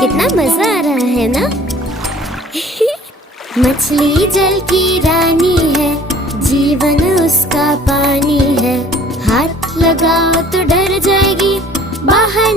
कितना मजा आ रहा है ना। मछली जल की रानी है, जीवन उसका पानी है। हाथ लगाओ तो डर जाएगी, बाहर